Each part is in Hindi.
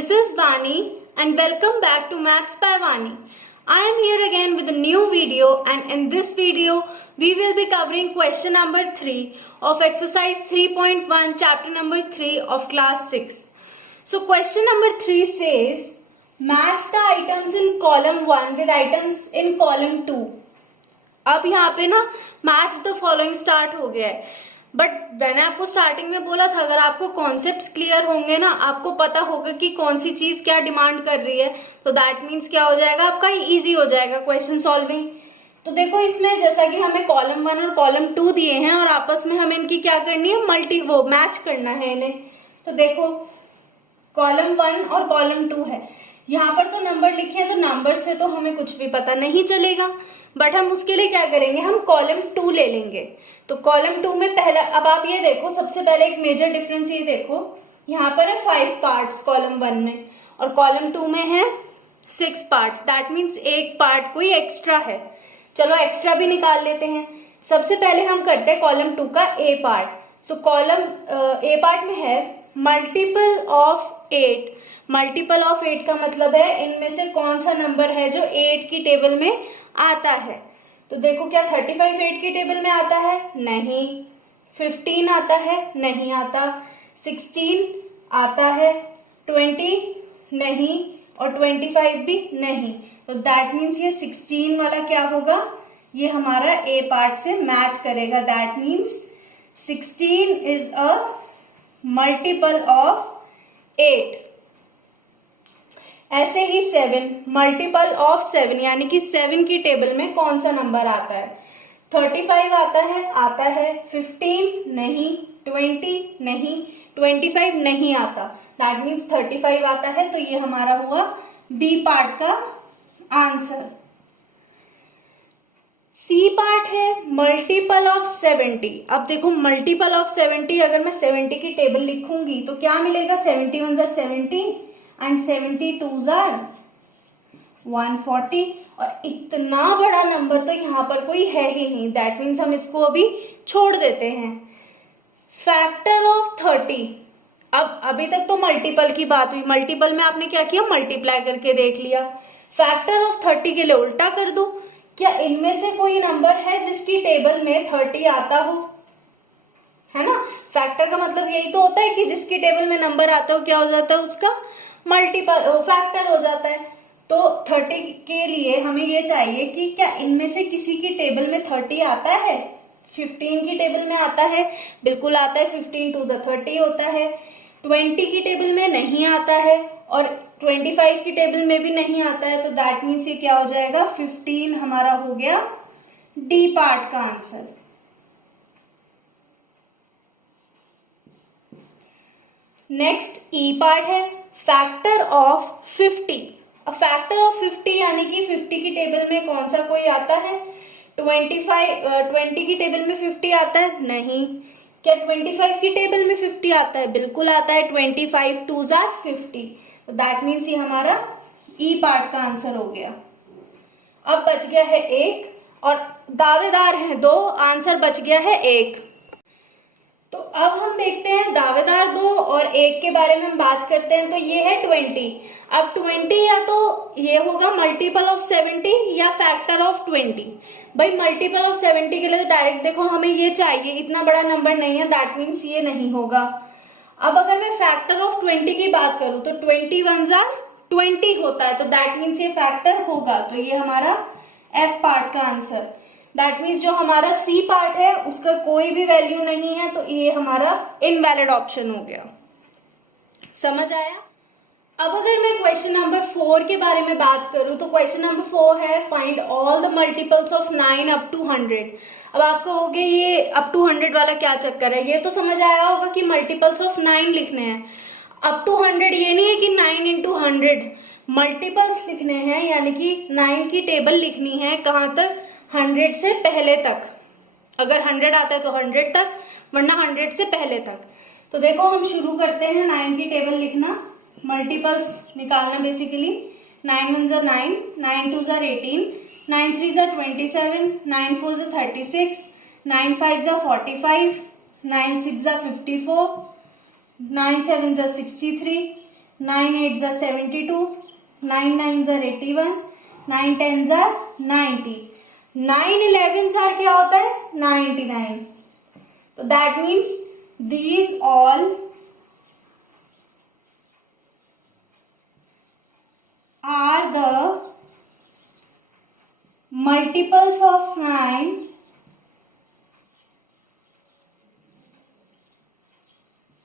This is Vani and welcome back to Maths by Vani. I am here again with a new video, and in this video we will be covering question number 3 of exercise 3.1 chapter number 3 of class 6. So question number 3 says match the items in column 1 with items in column 2. अब यहाँ पे ना मैच द फॉलोइंग स्टार्ट हो गया है, बट मैंने आपको स्टार्टिंग में बोला था अगर आपको कॉन्सेप्ट्स क्लियर होंगे ना, आपको पता होगा कि कौन सी चीज क्या डिमांड कर रही है, तो दैट मीन्स क्या हो जाएगा, आपका इजी हो जाएगा क्वेश्चन सॉल्विंग। तो देखो इसमें जैसा कि हमें कॉलम 1 और कॉलम 2 दिए हैं और आपस में हमें इनकी क्या करनी है, मैच करना है इन्हें। तो देखो कॉलम 1 और कॉलम 2 है, यहाँ पर तो नंबर लिखे हैं, तो नंबर से तो हमें कुछ भी पता नहीं चलेगा, बट हम उसके लिए क्या करेंगे, हम कॉलम 2 ले लेंगे। तो कॉलम 2 में पहला, अब आप ये देखो सबसे पहले एक मेजर डिफरेंस ये देखो, यहाँ पर है 5 पार्ट्स कॉलम 1 में और कॉलम 2 में है 6 पार्ट्स। दैट मीन्स एक पार्ट कोई एक्स्ट्रा है। चलो एक्स्ट्रा भी निकाल लेते हैं। सबसे पहले हम करते हैं कॉलम 2 का A part. So column A part में है मल्टीपल ऑफ 8। मल्टीपल ऑफ 8 का मतलब है इनमें से कौन सा नंबर है जो 8 की टेबल में आता है। तो देखो क्या 35 8 की टेबल में आता है? नहीं। 15 आता है? नहीं आता। 16 आता है? 20 नहीं, और 25 भी नहीं। तो दैट मीन्स ये 16 वाला क्या होगा, ये हमारा ए पार्ट से मैच करेगा। That means 16 is a multiple of 8। ऐसे ही 7 मल्टीपल ऑफ 7, यानी कि 7 की टेबल में कौन सा नंबर आता है? 35 आता है? आता है। 15 नहीं, 20 नहीं, 25 नहीं आता। दैट मीन्स 35 आता है। तो ये हमारा हुआ बी पार्ट का आंसर। सी पार्ट है मल्टीपल ऑफ 70। अब देखो मल्टीपल ऑफ 70, अगर मैं 70 की टेबल लिखूंगी तो क्या मिलेगा, 71 are 70 एंड 72 are 140। और इतना बड़ा नंबर तो यहाँ पर कोई है ही नहीं। दैट मीन्स हम इसको अभी छोड़ देते हैं। Factor of 30। अब अभी तक तो मल्टीपल की बात हुई, मल्टीपल में आपने क्या किया, मल्टीप्लाई करके देख लिया। फैक्टर ऑफ 30 के लिए उल्टा कर दो। क्या इनमें से कोई नंबर है जिसकी टेबल में 30 आता हो, है ना? फैक्टर का मतलब यही तो होता है कि जिसकी टेबल में नंबर आता हो क्या हो जाता है, उसका मल्टीपल फैक्टर हो जाता है। तो 30 के लिए हमें ये चाहिए कि क्या इनमें से किसी की टेबल में 30 आता है? 15 की टेबल में आता है? बिल्कुल आता है। 15 2 30 होता है। 20 की टेबल में नहीं आता है और 25 की टेबल में भी नहीं आता है। तो दैट मीन्स ये क्या हो जाएगा, 15 हमारा हो गया डी पार्ट का आंसर। नेक्स्ट ई पार्ट है फैक्टर ऑफ 50। अब फैक्टर ऑफ 50 यानी कि 50 की टेबल में कौन सा कोई आता है? 20 की टेबल में 50 आता है? नहीं। क्या 25 की टेबल में 50 आता है? बिल्कुल आता है। 25 2 are 50। तो दैट मीन्स ये हमारा ई पार्ट का आंसर हो गया। अब बच गया है 1 और दावेदार हैं 2, आंसर बच गया है 1। तो अब हम देखते हैं दावेदार 2 और 1 के बारे में हम बात करते हैं। तो ये है 20। अब 20 या तो ये होगा मल्टीपल ऑफ 70 या फैक्टर ऑफ 20। भाई मल्टीपल ऑफ 70 के लिए तो डायरेक्ट देखो हमें ये चाहिए, इतना बड़ा नंबर नहीं है, दैट मीन्स ये नहीं होगा। अब अगर मैं फैक्टर ऑफ 20 की बात करूं तो 21 are 20 होता है, तो दैट मीन्स ये फैक्टर होगा। तो ये हमारा एफ पार्ट का आंसर। दैट मीन्स जो हमारा सी पार्ट है उसका कोई भी वैल्यू नहीं है, तो ये हमारा इनवैलिड ऑप्शन हो गया। समझ आया? अब अगर मैं क्वेश्चन नंबर 4 के बारे में बात करूं तो क्वेश्चन नंबर 4 है find all the multiples of 9 up to 100। अब आप कहोगे ये अप टू 100 वाला क्या चक्कर है, ये तो समझ आया होगा कि मल्टीपल्स ऑफ 9 लिखने हैं। अप टू 100 ये नहीं है कि 9 into 100, मल्टीपल्स लिखने हैं, यानी कि 9 की टेबल लिखनी है कहाँ तक, 100 से पहले तक। अगर 100 आता है तो 100 तक, वरना 100 से पहले तक। तो देखो हम शुरू करते हैं 9 की टेबल लिखना, मल्टीपल्स निकालना basically. 9 1 are 9, 9 2 are 18, 9 3 are 27, 9 4 are 36, 9 5 are 45, 9 6 are 54, 9 7 are 63, 9 8 जा 72, 9 9 जा 81, 9 10 जा 90, 9 11 जा क्या होता है 99. तो that means these all are the multiples of 9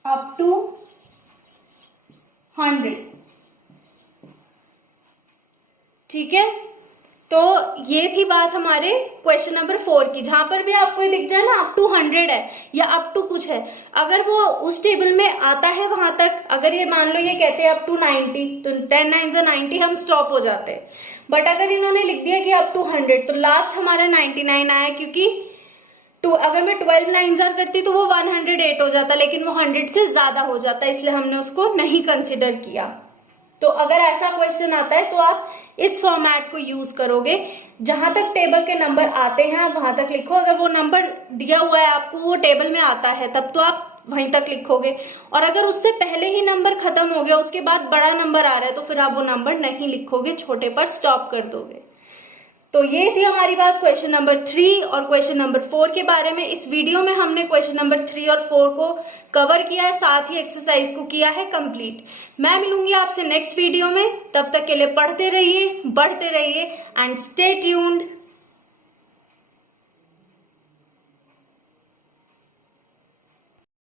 up to 100. ठीक है, तो ये थी बात हमारे क्वेश्चन नंबर 4 की. जहां पर भी आपको ये दिख जाए ना अप टू 100 है या अप टू कुछ है, अगर वो उस टेबल में आता है वहां तक, अगर ये मान लो ये कहते हैं अप टू 90, तो 10 9 जा 90 हम स्टॉप हो जाते हैं. बट अगर इन्होंने लिख दिया कि अप टू 100, तो लास्ट हमारा 99 आया, क्योंकि अगर मैं 12 9 जार करती तो वो 108 हो जाता, लेकिन वो 100 से ज्यादा हो जाता, इसलिए हमने उसको नहीं कंसिडर किया. तो अगर ऐसा क्वेश्चन आता है तो आप इस फॉर्मेट को यूज करोगे. जहां तक टेबल के नंबर आते हैं आप वहां तक लिखो. अगर वो नंबर दिया हुआ है आपको, वो टेबल में आता है, तब तो आप वहीं तक लिखोगे. और अगर उससे पहले ही नंबर खत्म हो गया, उसके बाद बड़ा नंबर आ रहा है, तो फिर आप वो नंबर नहीं लिखोगे, छोटे पर स्टॉप कर दोगे. तो ये थी हमारी बात क्वेश्चन नंबर 3 और क्वेश्चन नंबर 4 के बारे में. इस वीडियो में हमने क्वेश्चन नंबर 3 और 4 को कवर किया है, साथ ही एक्सरसाइज को किया है कंप्लीट. मैं मिलूंगी आपसे नेक्स्ट वीडियो में. तब तक के लिए पढ़ते रहिए, बढ़ते रहिए एंड स्टे ट्यून्ड.